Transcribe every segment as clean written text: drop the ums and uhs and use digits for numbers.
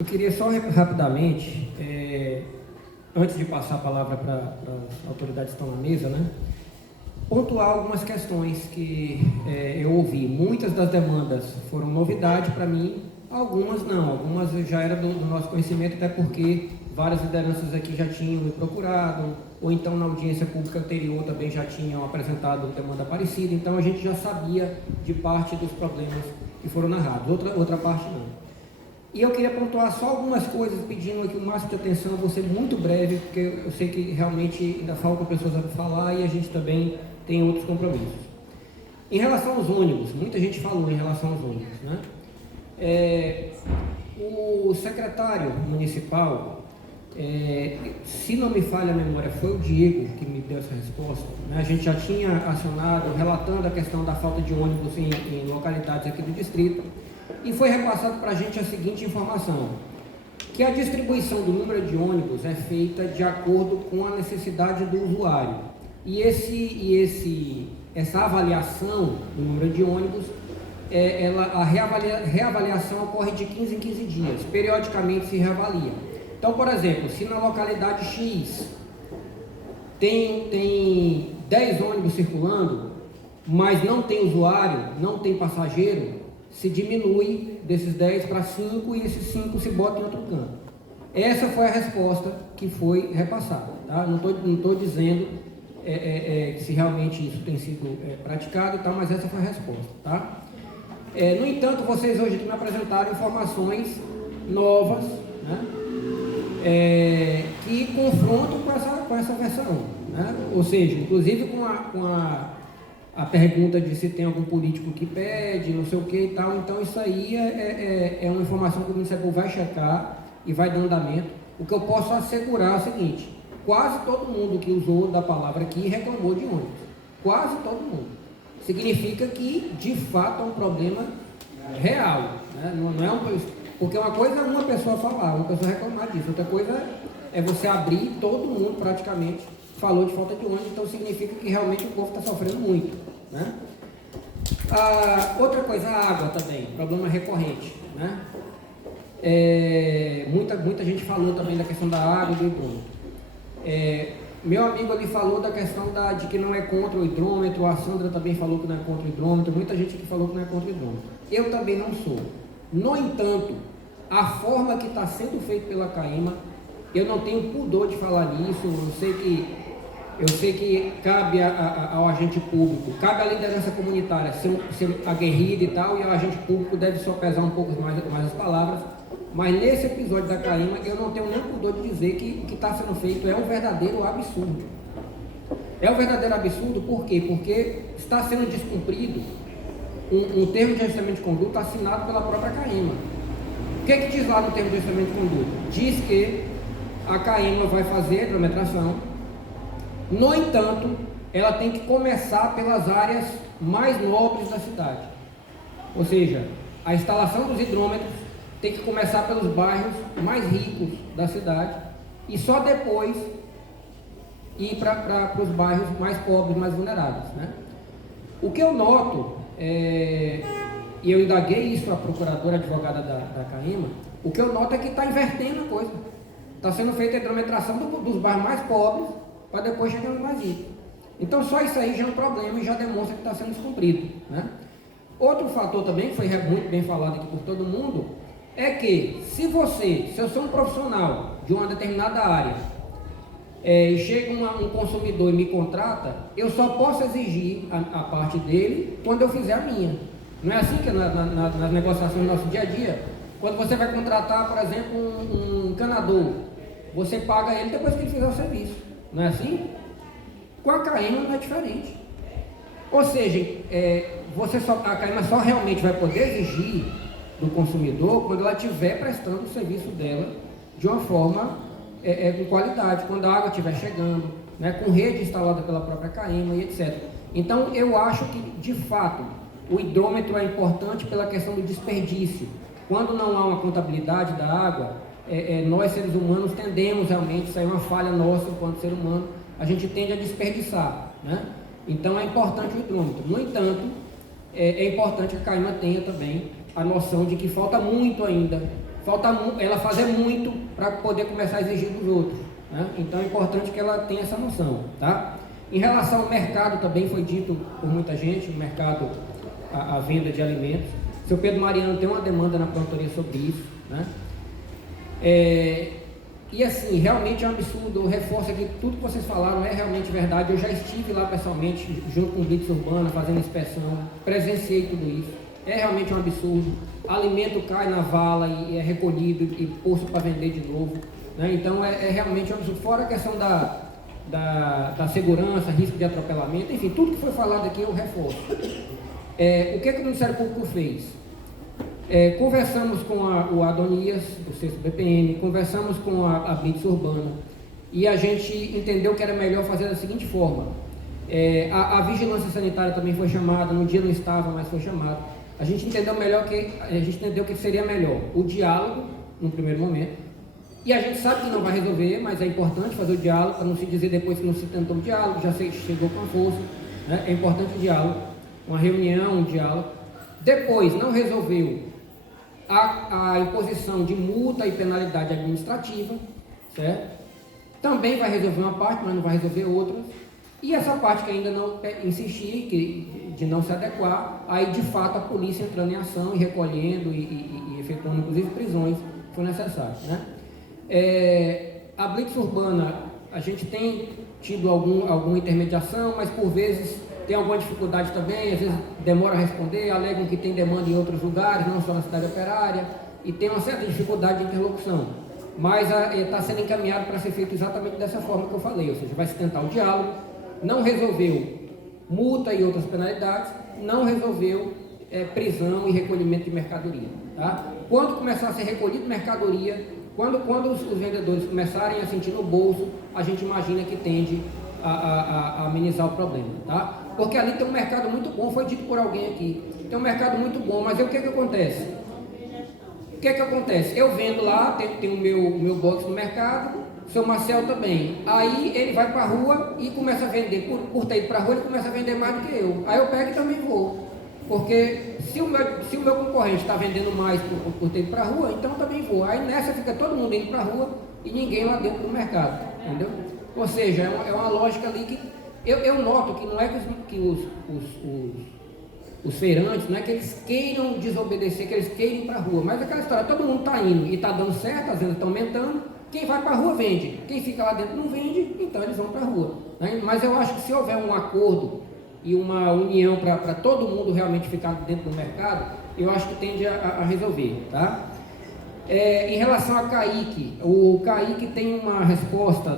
Eu queria só rapidamente, antes de passar a palavra para as autoridades que estão na mesa, né, pontuar algumas questões que eu ouvi. Muitas das demandas foram novidade para mim, algumas não, algumas já era do nosso conhecimento, até porque várias lideranças aqui já tinham me procurado, ou então na audiência pública anterior também já tinham apresentado demanda parecida, então a gente já sabia de parte dos problemas que foram narrados, outra parte não. E eu queria pontuar só algumas coisas, pedindo aqui o máximo de atenção, vou ser muito breve, porque eu sei que realmente ainda faltam pessoas a falar e a gente também tem outros compromissos. Em relação aos ônibus, muita gente falou em relação aos ônibus, né? O secretário municipal, se não me falha a memória, foi o Diego que me deu essa resposta, né? A gente já tinha acionado, relatando a questão da falta de ônibus em localidades aqui do distrito, e foi repassado para a gente a seguinte informação, que a distribuição do número de ônibus é feita de acordo com a necessidade do usuário. E essa avaliação do número de ônibus, a reavaliação ocorre de 15 em 15 dias, periodicamente se reavalia. Então, por exemplo, se na localidade X tem 10 ônibus circulando, mas não tem usuário, não tem passageiro, se diminui desses 10 para 5 e esses 5 se botam em outro canto. Essa foi a resposta que foi repassada. Tá? Não estou dizendo se realmente isso tem sido praticado e tal, mas essa foi a resposta. Tá? No entanto, vocês hoje aqui me apresentaram informações novas, né? Que confrontam com essa versão. Né? Ou seja, inclusive com a pergunta de se tem algum político que pede, não sei o que e tal. Então isso aí é uma informação que o Ministério Público vai checar e vai dar andamento. O que eu posso assegurar é o seguinte: quase todo mundo que usou da palavra aqui reclamou de ônibus. Quase todo mundo. Significa que de fato é um problema real, né? Não é porque uma coisa é uma pessoa falar, uma pessoa reclamar disso, outra coisa é você abrir, todo mundo praticamente falou de falta de ônibus, então significa que realmente o povo está sofrendo muito, né? Outra coisa, a água também, problema recorrente, né? Muita gente falou também da questão da água e do hidrômetro. Meu amigo ali falou da questão de que não é contra o hidrômetro, a Sandra também falou que não é contra o hidrômetro, muita gente aqui falou que não é contra o hidrômetro. Eu também não sou. No entanto, a forma que está sendo feito pela CAEMA, eu não tenho pudor de falar nisso, eu sei que cabe ao agente público, cabe à liderança comunitária ser aguerrida e tal, e ao agente público deve só pesar um pouco mais as palavras, mas nesse episódio da CAEMA eu não tenho nem pudor de dizer que o que está sendo feito é um verdadeiro absurdo. É um verdadeiro absurdo, por quê? Porque está sendo descumprido um termo de ajustamento de conduta assinado pela própria CAEMA. O que diz lá no termo de ajustamento de conduta? Diz que a CAEMA vai fazer a hidrometração. No entanto, ela tem que começar pelas áreas mais nobres da cidade. Ou seja, a instalação dos hidrômetros tem que começar pelos bairros mais ricos da cidade e só depois ir para os bairros mais pobres, mais vulneráveis, né? O que eu noto, e eu indaguei isso à procuradora advogada da CAEMA, o que eu noto é que está invertendo a coisa. Está sendo feita a hidrometração dos bairros mais pobres para depois chegar no mais rico. Então só isso aí já é um problema e já demonstra que está sendo descumprido, né? Outro fator também, que foi muito bem falado aqui por todo mundo, é que se eu sou um profissional de uma determinada área, e chega um consumidor e me contrata, eu só posso exigir a parte dele quando eu fizer a minha. Não é assim que é nas negociações do nosso dia a dia. Quando você vai contratar, por exemplo, um encanador, você paga ele depois que ele fizer o serviço. Não é assim? Com a CAEMA não é diferente. Ou seja, a CAEMA só realmente vai poder exigir do consumidor quando ela estiver prestando o serviço dela de uma forma com qualidade, quando a água estiver chegando, né, com rede instalada pela própria CAEMA e etc. Então eu acho que de fato o hidrômetro é importante pela questão do desperdício. Quando não há uma contabilidade da água, nós seres humanos tendemos realmente, isso aí é uma falha nossa enquanto ser humano, a gente tende a desperdiçar, né? Então é importante o hidrômetro. No entanto, é importante que a CAEMA tenha também a noção de que falta muito ainda ela fazer muito para poder começar a exigir dos outros, né? Então é importante que ela tenha essa noção, tá? Em relação ao mercado, também foi dito por muita gente, o mercado, a venda de alimentos. O seu Pedro Mariano tem uma demanda na promotoria sobre isso, né? E assim, realmente é um absurdo. Eu reforço aqui, tudo que vocês falaram é realmente verdade. Eu já estive lá pessoalmente, junto com o Blitz Urbana, fazendo inspeção, presenciei tudo isso. É realmente um absurdo. Alimento cai na vala e é recolhido e posto para vender de novo, né? Então é realmente um absurdo. Fora a questão da segurança, risco de atropelamento, enfim, tudo que foi falado aqui eu reforço. O que o Ministério Público fez? Conversamos com o Adonias, do 6º BPM, conversamos com a Blitz Urbana e a gente entendeu que era melhor fazer da seguinte forma. A vigilância sanitária também foi chamada, no dia não estava, mas foi chamada. A gente entendeu que seria melhor o diálogo, no primeiro momento, e a gente sabe que não vai resolver, mas é importante fazer o diálogo, para não se dizer depois que não se tentou o diálogo, já chegou com a força, né? É importante o diálogo, uma reunião, um diálogo. Depois, não resolveu a imposição de multa e penalidade administrativa, certo? Também vai resolver uma parte, mas não vai resolver outra. E essa parte que ainda não insistir, de não se adequar, aí de fato a polícia entrando em ação e recolhendo e efetuando inclusive prisões, se for necessário, né? A Blitz Urbana, a gente tem tido alguma intermediação, mas por vezes tem alguma dificuldade também, às vezes demora a responder, alegam que tem demanda em outros lugares, não só na cidade operária, e tem uma certa dificuldade de interlocução. Mas está sendo encaminhado para ser feito exatamente dessa forma que eu falei, ou seja, vai se tentar o diálogo, não resolveu multa e outras penalidades, não resolveu prisão e recolhimento de mercadoria, tá? Quando começar a ser recolhido mercadoria, quando os vendedores começarem a sentir no bolso, a gente imagina que tende a amenizar o problema, tá? Porque ali tem um mercado muito bom, foi dito por alguém aqui, tem um mercado muito bom, mas o que acontece? O que acontece? Eu vendo lá, tem o meu box no mercado, o seu Marcel também, aí ele vai para a rua e começa a vender, por ter ido para a rua ele começa a vender mais do que eu, aí eu pego e também vou, porque se o meu concorrente está vendendo mais por ter ido para a rua, então eu também vou, aí nessa fica todo mundo indo para a rua e ninguém lá dentro do mercado, entendeu? Ou seja, é uma lógica ali que eu noto que não é que os feirantes, não é que eles queiram desobedecer, que eles queiram ir para a rua, mas aquela história, todo mundo está indo e está dando certo, as vendas estão aumentando, quem vai para a rua vende, quem fica lá dentro não vende, então eles vão para a rua, né? Mas eu acho que se houver um acordo e uma união para todo mundo realmente ficar dentro do mercado, eu acho que tende a resolver, tá? Em relação a CAIC, o CAIC tem uma resposta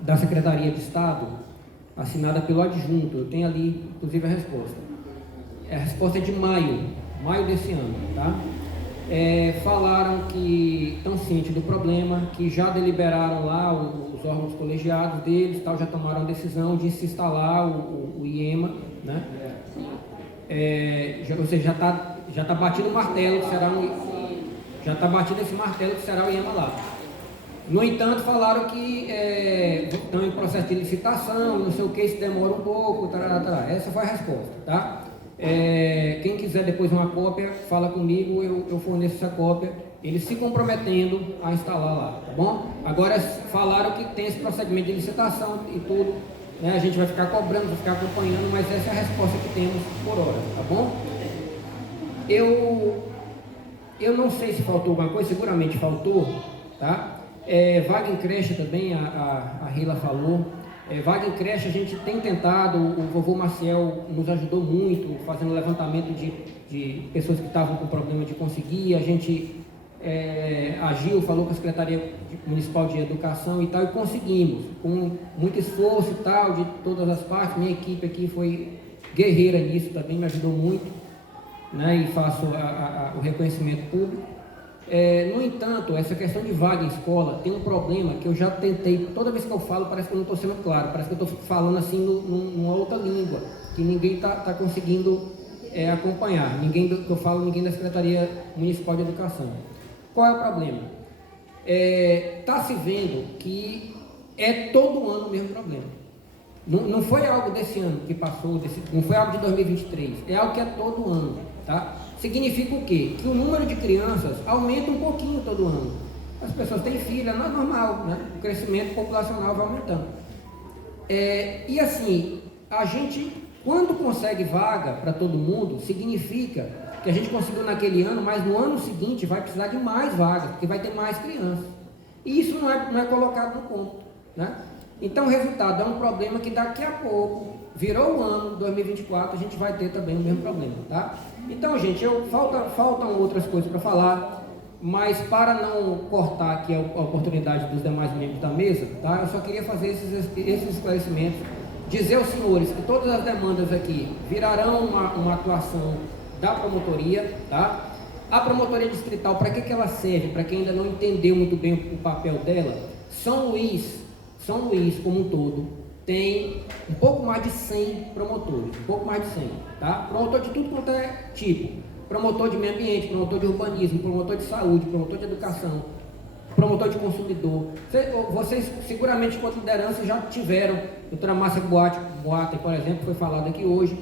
da Secretaria de Estado, assinada pelo adjunto, eu tenho ali, inclusive, a resposta. A resposta é de maio desse ano, tá? Falaram que estão cientes do problema, que já deliberaram lá os órgãos colegiados deles, tal, já tomaram a decisão de se instalar o IEMA, né? Ou seja, já tá batido o martelo que será já está batido esse martelo que será o IEMA lá. No entanto, falaram que estão em processo de licitação, não sei o que, isso demora um pouco, tarará. Essa foi a resposta, tá? Quem quiser depois uma cópia, fala comigo, eu forneço essa cópia, eles se comprometendo a instalar lá, tá bom? Agora, falaram que tem esse procedimento de licitação e tudo, né? A gente vai ficar cobrando, vai ficar acompanhando, mas essa é a resposta que temos por hora, tá bom? Eu não sei se faltou alguma coisa, seguramente faltou, tá? Vaga em creche também, a Rila falou. Vaga em creche a gente tem tentado, o vovô Maciel nos ajudou muito, fazendo levantamento de pessoas que estavam com problema de conseguir, a gente agiu, falou com a Secretaria Municipal de Educação e tal, e conseguimos, com muito esforço e tal, de todas as partes. Minha equipe aqui foi guerreira nisso também, me ajudou muito, né, e faço o reconhecimento público. No entanto, essa questão de vaga em escola tem um problema que eu já tentei, toda vez que eu falo parece que eu não estou sendo claro, parece que eu estou falando assim numa outra língua, que ninguém está conseguindo acompanhar, ninguém da Secretaria Municipal de Educação. Qual é o problema? Está se vendo que é todo ano o mesmo problema. Não foi algo desse ano que passou, não foi algo de 2023, é algo que é todo ano, tá? significa o quê? Que o número de crianças aumenta um pouquinho todo ano. As pessoas têm filha, não é normal, né? O crescimento populacional vai aumentando. E assim, a gente, quando consegue vaga para todo mundo, significa que a gente conseguiu naquele ano, mas no ano seguinte vai precisar de mais vagas, porque vai ter mais crianças. E isso não é colocado no ponto, né? Então o resultado é um problema que daqui a pouco, virou o ano 2024, a gente vai ter também o mesmo problema, tá? Então, gente, faltam outras coisas para falar, mas para não cortar aqui a oportunidade dos demais membros da mesa, tá? Eu só queria fazer esses esclarecimentos, dizer aos senhores que todas as demandas aqui virarão uma atuação da promotoria, tá? A promotoria distrital, para que ela serve? Para quem ainda não entendeu muito bem o papel dela, São Luís como um todo, tem um pouco mais de 100 promotores, tá? Promotor de tudo quanto é tipo, promotor de meio ambiente, promotor de urbanismo, promotor de saúde, promotor de educação, promotor de consumidor. Vocês seguramente, enquanto liderança, já tiveram, doutora Márcia Boatem, por exemplo, foi falado aqui hoje,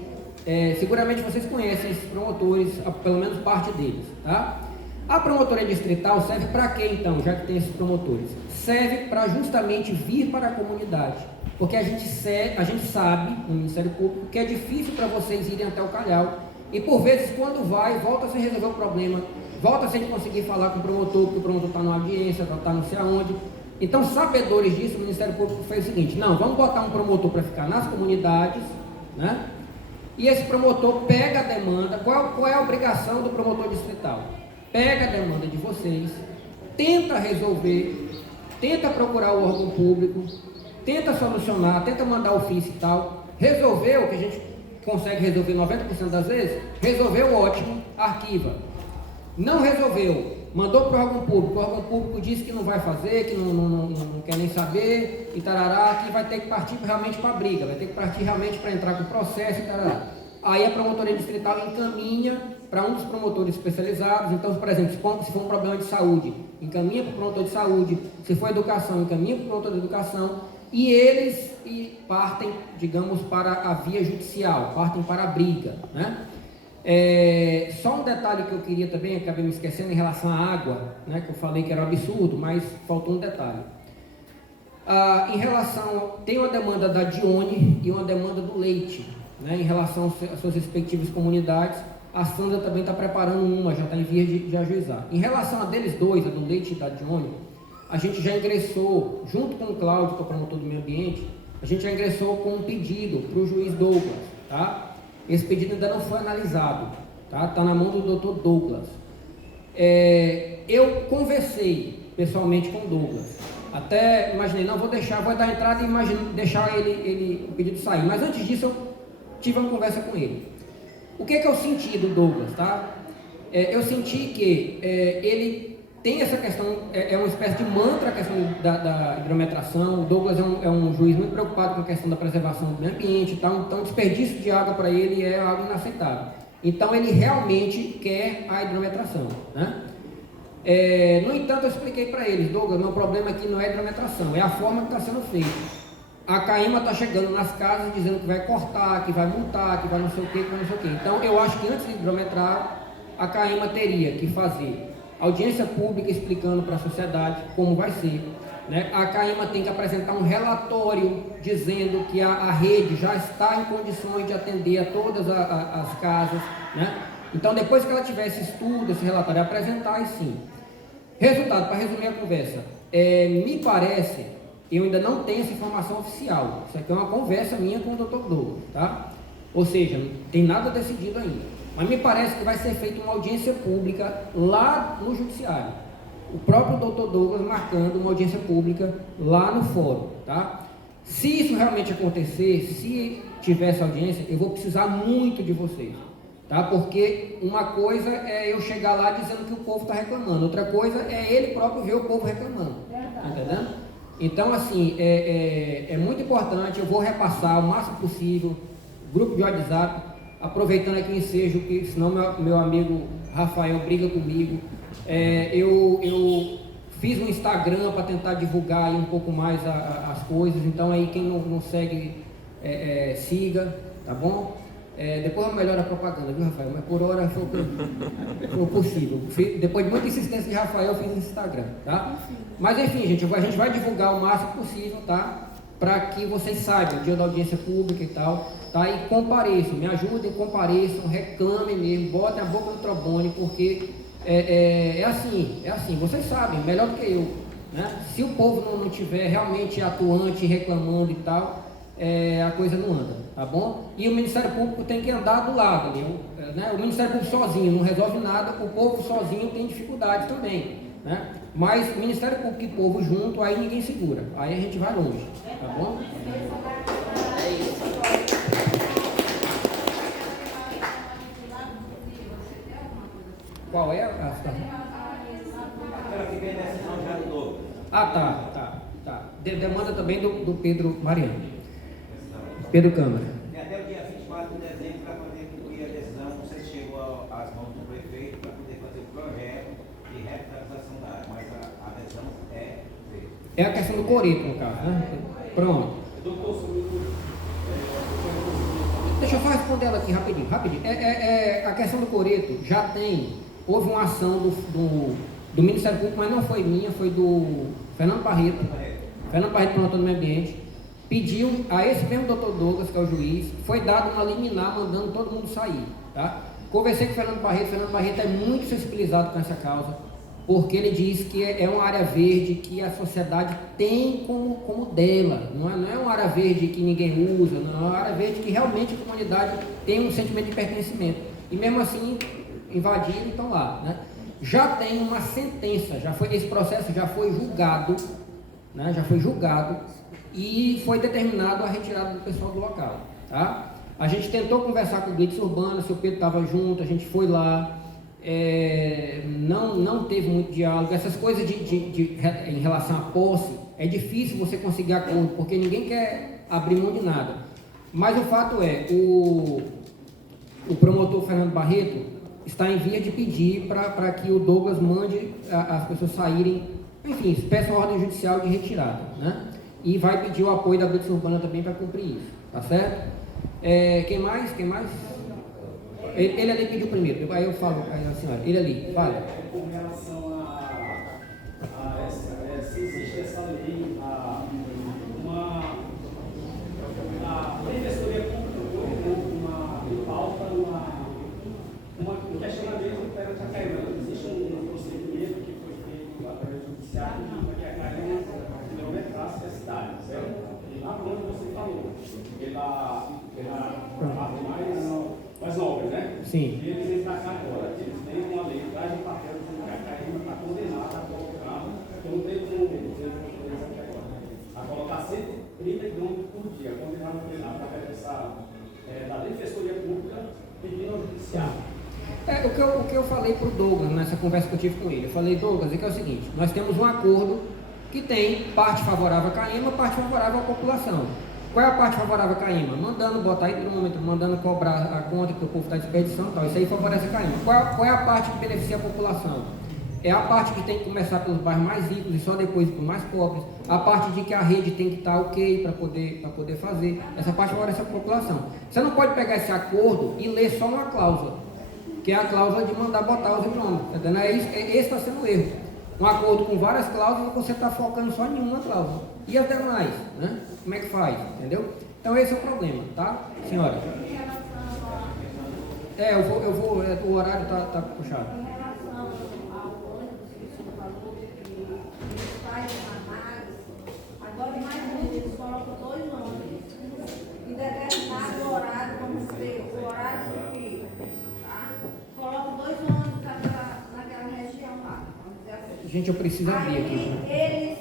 seguramente vocês conhecem esses promotores, pelo menos parte deles, tá? A promotoria distrital serve para quê então, já que tem esses promotores? Serve para justamente vir para a comunidade, porque a gente sabe, no Ministério Público, que é difícil para vocês irem até o Calhau, e por vezes quando volta sem resolver o problema, volta sem conseguir falar com o promotor, porque o promotor está numa audiência, está não sei aonde. Então, sabedores disso, o Ministério Público fez o seguinte: não, vamos botar um promotor para ficar nas comunidades, né? E esse promotor pega a demanda. Qual é a obrigação do promotor distrital? Pega a demanda de vocês, tenta resolver, tenta procurar o órgão público, tenta solucionar, tenta mandar ofício e tal. Resolveu, que a gente consegue resolver 90% das vezes, resolveu, ótimo, arquiva. Não resolveu, mandou para o órgão público disse que não vai fazer, que não quer nem saber, e tarará, que vai ter que partir realmente para a briga, vai ter que partir realmente para entrar com o processo e tarará. Aí a promotoria distrital encaminha para um dos promotores especializados. Então, por exemplo, se for um problema de saúde, encaminha para o promotor de saúde. Se for educação, encaminha para o promotor de educação. E eles partem, digamos, para a via judicial, partem para a briga, né? Só um detalhe que eu queria também, acabei me esquecendo, em relação à água, né, que eu falei que era um absurdo, mas faltou um detalhe. Tem uma demanda da Dione e uma demanda do Leite, né, em relação às suas respectivas comunidades. A Sandra também está preparando uma, já está em vias de ajuizar. Em relação a deles dois, a do Leite e da Dione, a gente já ingressou, junto com o Cláudio, que é o promotor do meio ambiente, a gente já ingressou com um pedido para o juiz Douglas, tá? Esse pedido ainda não foi analisado, tá? Está na mão do doutor Douglas. Eu conversei pessoalmente com o Douglas, até imaginei, não, vou dar entrada e deixar o pedido sair, mas antes disso eu tive uma conversa com ele. O que eu senti do Douglas, tá? Eu senti que ele tem essa questão, é uma espécie de mantra, a questão da hidrometração. O Douglas é um juiz muito preocupado com a questão da preservação do meio ambiente e tal, então o desperdício de água para ele é algo inaceitável. Então ele realmente quer a hidrometração, né? No entanto, eu expliquei para eles: Douglas, meu problema aqui não é a hidrometração, é a forma que está sendo feita. A CAEMA está chegando nas casas dizendo que vai cortar, que vai multar, que vai não sei o que, que vai não sei o que. Então eu acho que antes de hidrometrar, a CAEMA teria que fazer audiência pública explicando para a sociedade como vai ser, né? A CAEMA tem que apresentar um relatório dizendo que a rede já está em condições de atender a todas as casas, né? Então, depois que ela tiver esse estudo, esse relatório, apresentar, aí sim. Resultado, para resumir a conversa, me parece, eu ainda não tenho essa informação oficial, isso aqui é uma conversa minha com o Dr. Douglas, tá? Ou seja, não tem nada decidido ainda. Mas me parece que vai ser feita uma audiência pública lá no judiciário. O próprio doutor Douglas marcando uma audiência pública lá no fórum, tá? Se isso realmente acontecer, se tiver essa audiência, eu vou precisar muito de vocês, tá? Porque uma coisa é eu chegar lá dizendo que o povo está reclamando, outra coisa é ele próprio ver o povo reclamando, tá entendendo? Então, assim, é muito importante. Eu vou repassar o máximo possível, grupo de WhatsApp, aproveitando aqui o ensejo, que senão meu amigo Rafael briga comigo. Eu fiz um Instagram para tentar divulgar aí um pouco mais as coisas, então aí quem não segue, siga, tá bom? Depois eu melhoro a propaganda, viu, Rafael? Mas por hora foi o possível. Depois de muita insistência de Rafael, eu fiz no Instagram, tá? Mas enfim, gente, a gente vai divulgar o máximo possível, tá? Para que vocês saibam, dia da audiência pública e tal, tá? E compareçam, me ajudem, compareçam, reclamem mesmo, botem a boca no trombone, porque é assim, vocês sabem, melhor do que eu, né? Se o povo não tiver realmente atuante, reclamando e tal, a coisa não anda, tá bom? E o Ministério Público tem que andar do lado, né? O Ministério Público sozinho não resolve nada, o povo sozinho tem dificuldades também, né? Mas Ministério Público e povo junto, aí ninguém segura, aí a gente vai longe, tá bom? Qual é a situação? Aquela que vem decisão já do novo. Tá. Demanda também do Pedro Mariano. Pedro Câmara. Tem até o dia 24 de dezembro para poder concluir a decisão. Não sei se chegou às mãos do prefeito para poder fazer o projeto de revitalização da área, mas a decisão é feita. É a questão do coreto, no caso, né? Pronto. Deixa eu só responder ela aqui rapidinho. A questão do coreto já houve uma ação do Ministério Público, mas não foi minha, foi do Fernando Barreto. Fernando Barreto, promotor do meio ambiente, pediu a esse mesmo doutor Douglas, que é o juiz, foi dado uma liminar mandando todo mundo sair, tá? Conversei com o Fernando Barreto é muito sensibilizado com essa causa, porque ele diz que é uma área verde que a sociedade tem como dela, não é uma área verde que ninguém usa, não, é uma área verde que realmente a comunidade tem um sentimento de pertencimento, e mesmo assim invadiram e estão lá, né? Já tem uma sentença, esse processo já foi julgado, né? Já foi julgado e foi determinado a retirada do pessoal do local, tá? A gente tentou conversar com o Blitz Urbano, o seu Pedro estava junto, a gente foi lá, não teve muito diálogo. Essas coisas em relação à posse, é difícil você conseguir acordo, porque ninguém quer abrir mão de nada. Mas o fato é, o promotor Fernando Barreto está em via de pedir para que o Douglas mande as pessoas saírem, enfim, peça uma ordem judicial de retirada, né? E vai pedir o apoio da Blitz Urbana também para cumprir isso, tá certo? Quem mais? Ele ali pediu primeiro, aí eu falo, aí a senhora, ele ali, fala. Com relação se existe essa lei, a Defensoria Pública em pauta um questionamento perante a Cairana. Existe um procedimento que foi feito através do judiciário para que a Cairana quilometrasse a cidade, certo? E lá onde você falou, pela mais nova, né? Sim. E eles vêm para cá agora. Eles têm uma lei, trazem papel dizendo que a Cairana está condenada a colocar, que não tem como a colocar 130 quilômetros por dia, condenado através da Defensoria Pública pedindo ao Judiciário. O que eu falei para o Douglas nessa conversa que eu tive com ele, eu falei, Douglas, é o seguinte, nós temos um acordo que tem parte favorável a Caima, parte favorável à população. Qual é a parte favorável a Caima? Mandando botar hidrômetro, mandando cobrar a conta que o povo está de expedição e tal, isso aí favorece a Caima. Qual é a parte que beneficia a população? É a parte que tem que começar pelos bairros mais ricos e só depois para os mais pobres. A parte de que a rede tem que estar ok para poder fazer. Essa parte favorece a população. Você não pode pegar esse acordo e ler só uma cláusula, que é a cláusula de mandar botar os hidrômetros. Tá entendendo? Esse está sendo o erro. Um acordo com várias cláusulas, você está focando só em uma cláusula. E as demais, né? Como é que faz? Entendeu? Então esse é o problema, tá, senhora? Eu vou, o horário está puxado. Em relação ao ônibus que o senhor falou, que eles fazem análise, agora mais eles colocam 2 ônibus em determinado horário, vamos dizer, o horário que tá? Colocam 2 ônibus naquela região lá, vamos dizer assim. Gente, eu preciso abrir aqui. Aí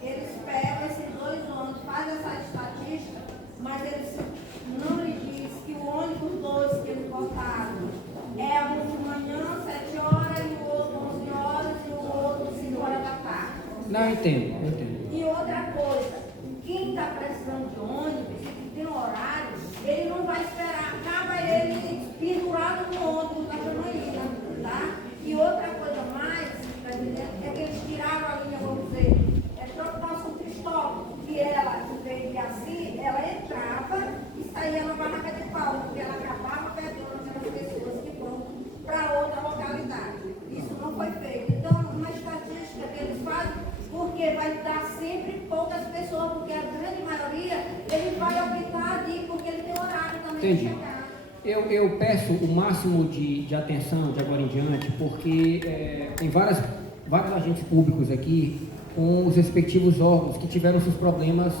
eles pegam esses 2 ônibus, fazem essa estatística, mas eles não lhe diz que o ônibus 2 que eles botaram é um de manhã, 7 horas, e o outro 11 horas, e o outro 5 horas da tarde. Não, eu entendo. E outra coisa, quem está precisando de ônibus, que tem horário, ele não vai esperar, acaba ele pendurado no ônibus da Camaína, tá? E outra coisa mais, tá dizendo, é que eles tiraram a linha, vamos dizer, trocar São Cristóvão, que ela, em vez de assim, ela entrava e saía na barraca de pau, porque ela acabava Entendi. Eu peço o máximo de atenção de agora em diante, porque tem vários agentes públicos aqui com os respectivos órgãos que tiveram seus problemas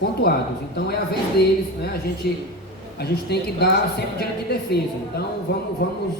pontuados. Então é a vez deles, né? A gente tem que dar sempre direito de defesa. Então vamos